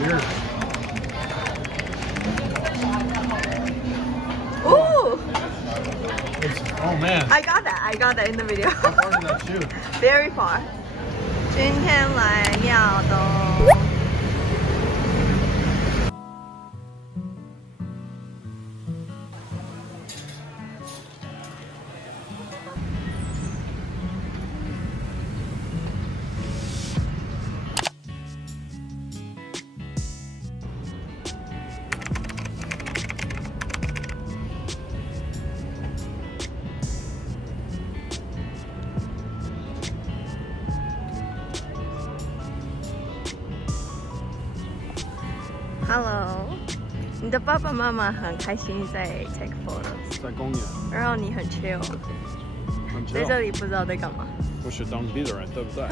Cheers. Ooh! Oh man. I got that in the video. How far did that shoot? Very far. 今天来要的。Hello， 你的爸爸妈妈很开心在 take photos， 在公园，然后你很 chill， 很 chill， 在这里不知道在干嘛。我是当地的人，对不对？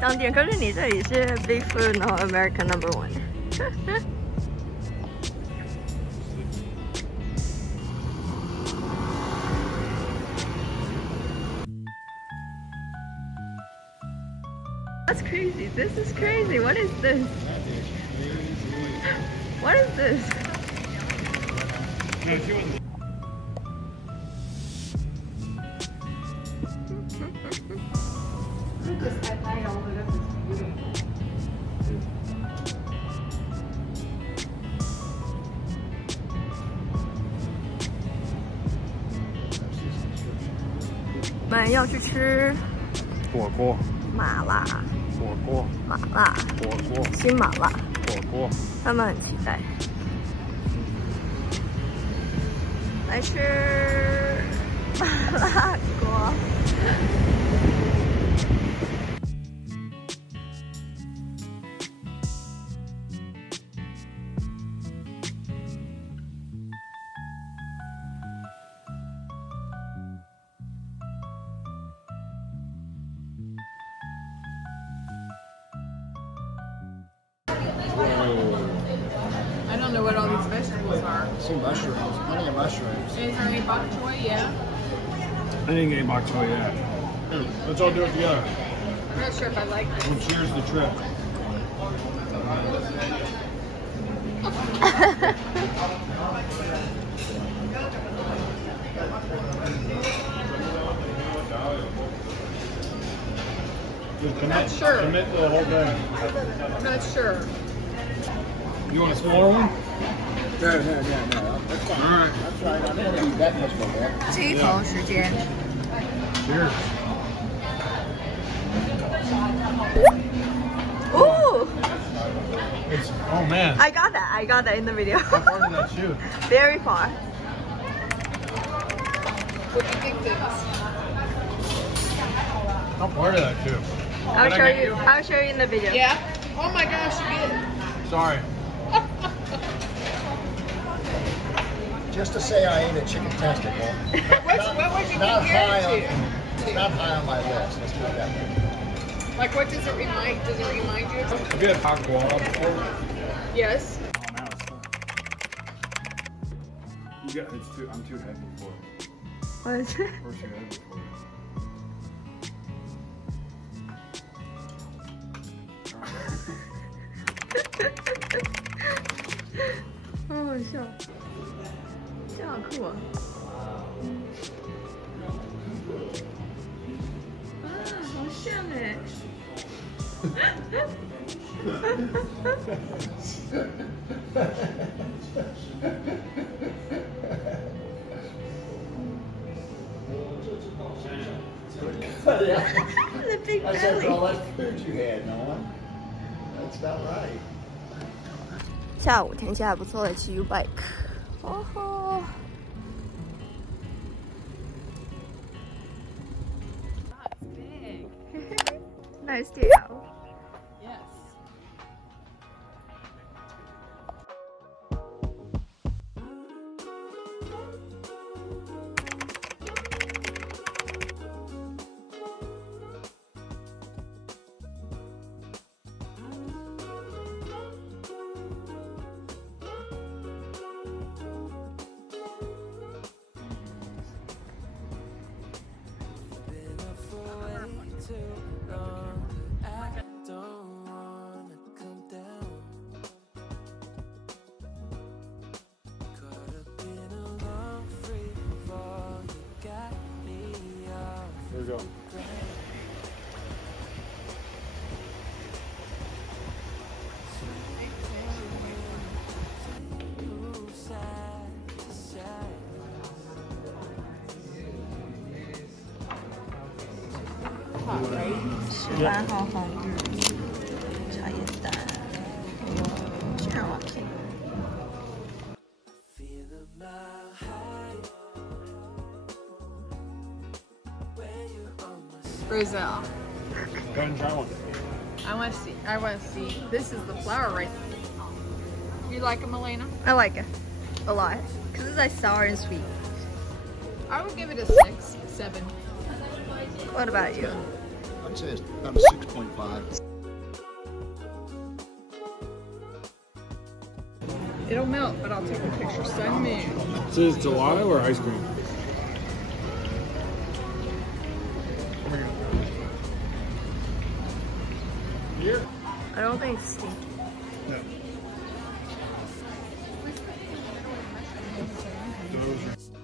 当地人，可是你这里是 big food， 然后 American #1。That's crazy. This is crazy. What is this? What is this?我们要去吃火锅，麻辣火锅，麻辣火锅，新麻辣火锅。他们很期待。来吃麻辣锅。I don't know what all these vegetables are. Some mushrooms, plenty of mushrooms. Is there any bok choy? Yeah. I didn't get any bok choy yet. Here, let's all do it together. I'm not sure if I like this. We'll cheers the trip. Dude, Not sure. Commit to the whole thing. I'm not sure. You want a smaller one? No. That's fine. All right. That's right. I don't want to eat that much more. 鸡头时间。 Cheers. Ooh! Oh man. I got that in the video. How far did that shoot? Very far. What do you think this? How far did that shoot? I'll show you in the video. Yeah. Oh my gosh, you did. Sorry. Just to say I ate a chicken testicle. What would you Not compare high it on, to? not high on my list. Let's put it that way. Like, what does it remind? Does it remind you of something? Have you had hot guava before? Yes. Oh, now it's fun. I'm too heavy for it. What is it? Of course you're heavy for it. 好好笑，这好酷啊！啊，好像哎。The big I said belly. all that food you had, Noah. That's not right. 下午天气还不错的，骑 U bike。哦吼。Nice deal. Yes. Been up for way too long. we go. Hot, right? 18号红日茶叶蛋，让我看。Brazil. Go ahead and try one. I want to see. This is the flour right. You like them, Elena? I like it a lot because it's like sour and sweet. I would give it a 6, 7. What about you? I'd say it's about a 6.5. It'll melt, but I'll take a picture. Send me. So is it gelato or ice cream? Here? I don't think it's stinky. No.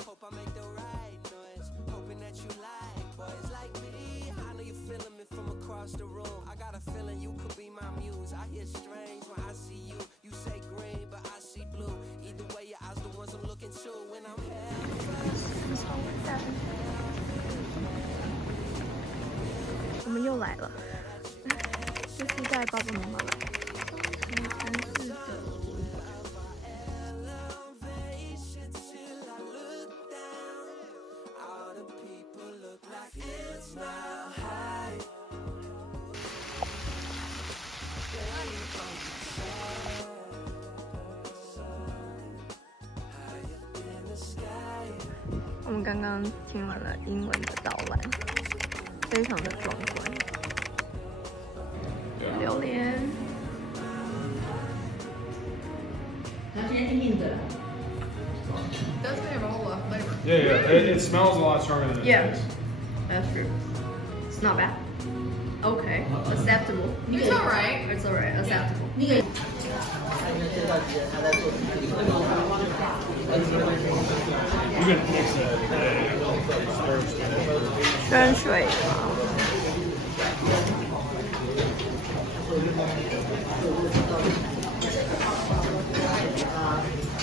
Hope I make the right noise. Hoping that you like boys like me. I know you feeling me from across the room. I got a feeling you could be my muse. I hear strange when I see you. You say green, but I see blue. Either way, your eyes the ones I'm looking to when I'm here. 我们又来了，这是带爸爸妈妈来。城市的Elevation till I look down. All the people look like it's not high. High up in the sky. 我们刚刚听完了英文的导览，非常的壮观。榴莲，Doesn't have a whole lot of flavor. Yeah. It smells a lot stronger than it Yeah. tastes. that's true. It's not bad. Okay, acceptable. It's alright. It's alright, acceptable. You can mix it. Chun Shui Tang.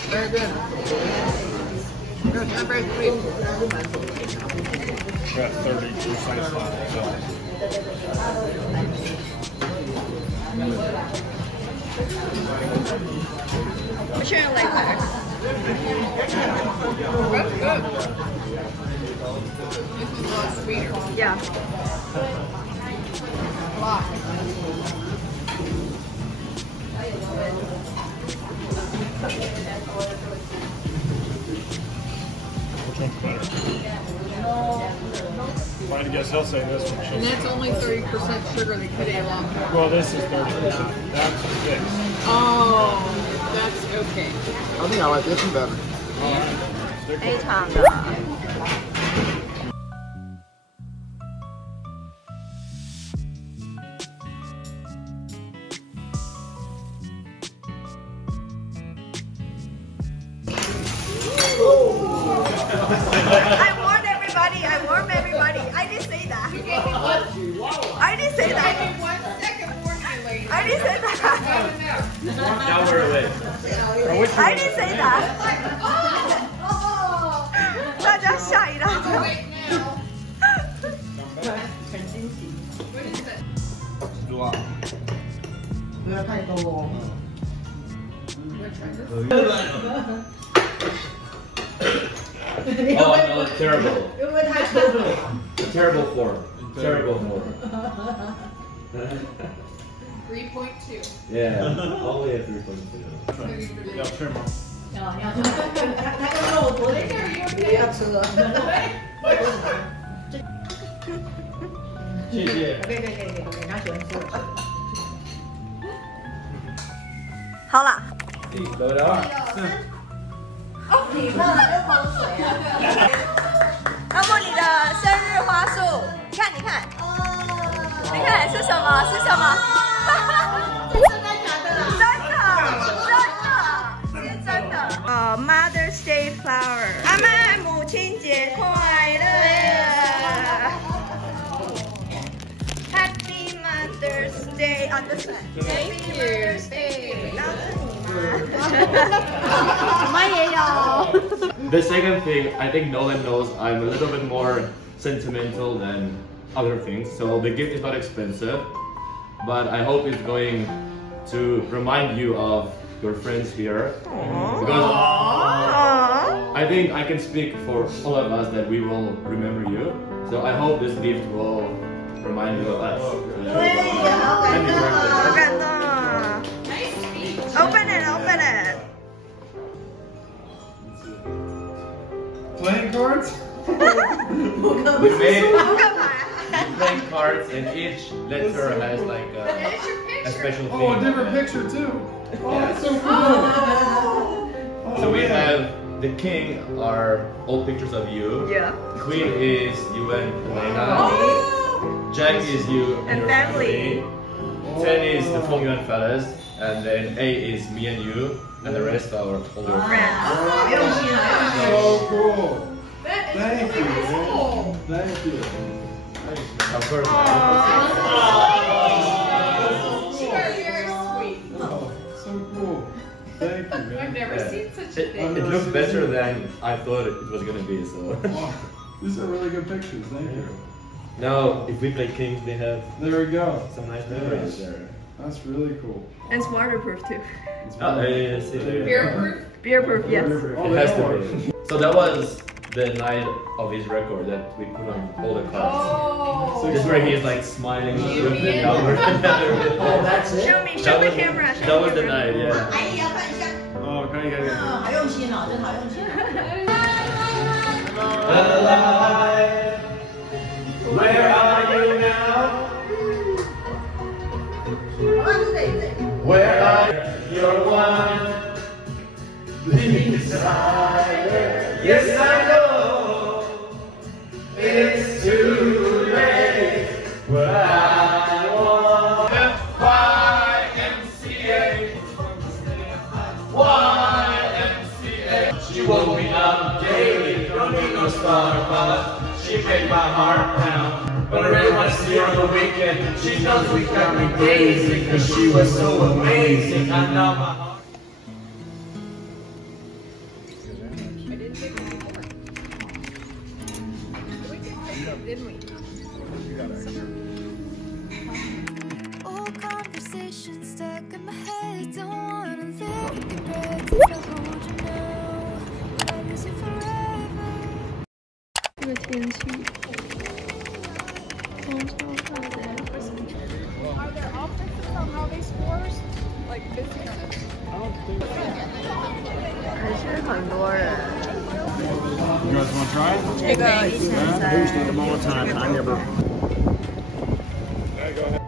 Very good. Good, not very sweet. Got 30% left. Which one you like better? That's good. This is a lot sweeter. Yeah. A lot. Which one's better? If I had to guess, he'll say this one. And that's only 30% sugar they put in along. Well, this is 30%. That's 6. Oh, that's okay. I think I like this one better. Alright. 非常的。I warned everybody. I warned everybody. I didn't say that. You gave me one. I didn't say You that. gave me 1 second warning, lady. I didn't say that. Now we're away. I didn't say that. Oh! 大家吓一大跳。 Wait now. What is it? 不要太多哦。 Oh no, terrible. 因为太多了。 Terrible form. Terrible form. 3.2. Yeah, only at 3.2. 要吃吗？他刚刚我昨天不要吃了。谢谢。可以，他喜欢吃。好啦，走了。你喝了口水啊！要不你的生日花束，你看，你看是什么？是什么？真的假的啦？是真的。Mother's Day flower，阿妈母亲节快乐！ Thank you. The second thing, I think Nolan knows I'm a little bit more sentimental than other things, so the gift is not expensive, but I hope it's going to remind you of your friends here. Because I think I can speak for all of us that we will remember you. So I hope this gift will remind you of us. Happy birthday. Open it, open it. Playing cards? We made playing cards, and each letter has like a special thing. Oh, a different picture too. Oh, that's so cool. So we have the king are all pictures of you. Yeah. Queen is you and Elena. Jack is you and your family. 10 is the Feng Yuan fellas, and then 8 is me and you, and the rest are all your friends. So cool. Thank you. Man. Thank you. Of course. Oh, so cool. Thank you, man. I've never seen such a It thing. looks better than I thought it was gonna be. So Wow. These are really good pictures. Thank you. now, if we play Kings, they have There we go. some nice memories there. That's really cool. And it's waterproof too. Oh, yeah, see there. Beer proof? Beer proof, yes. Oh, It they has are. to be. So that was the night of his record that we put on all the cards. Oh. This is where he is like smiling. Union. downward. Oh, that's it? Show me, show the camera. Show That the was the camera. night, yeah. 阿姨要看一下， Oh, can you get it? 好用心哦，真好用心。 Alive, where are you now? Where are your one desire? Yes, I know it's too late, but I want YMCA. She woke me up daily, don't need no Starbucks. She made my heart pound, but I really want to see her on the weekend. She knows we got me crazy, cause she was so amazing. I know my heart. I didn't think it before. We did fix it, didn't we? All conversations stuck in my head. Don't wanna live with regrets. If I hold you now, will I lose you forever? 这个天气，风超大的。 Are there options on how they scores? Like business? 还是很多人。 You guys want to try it? 这个1300。 Yeah, go ahead.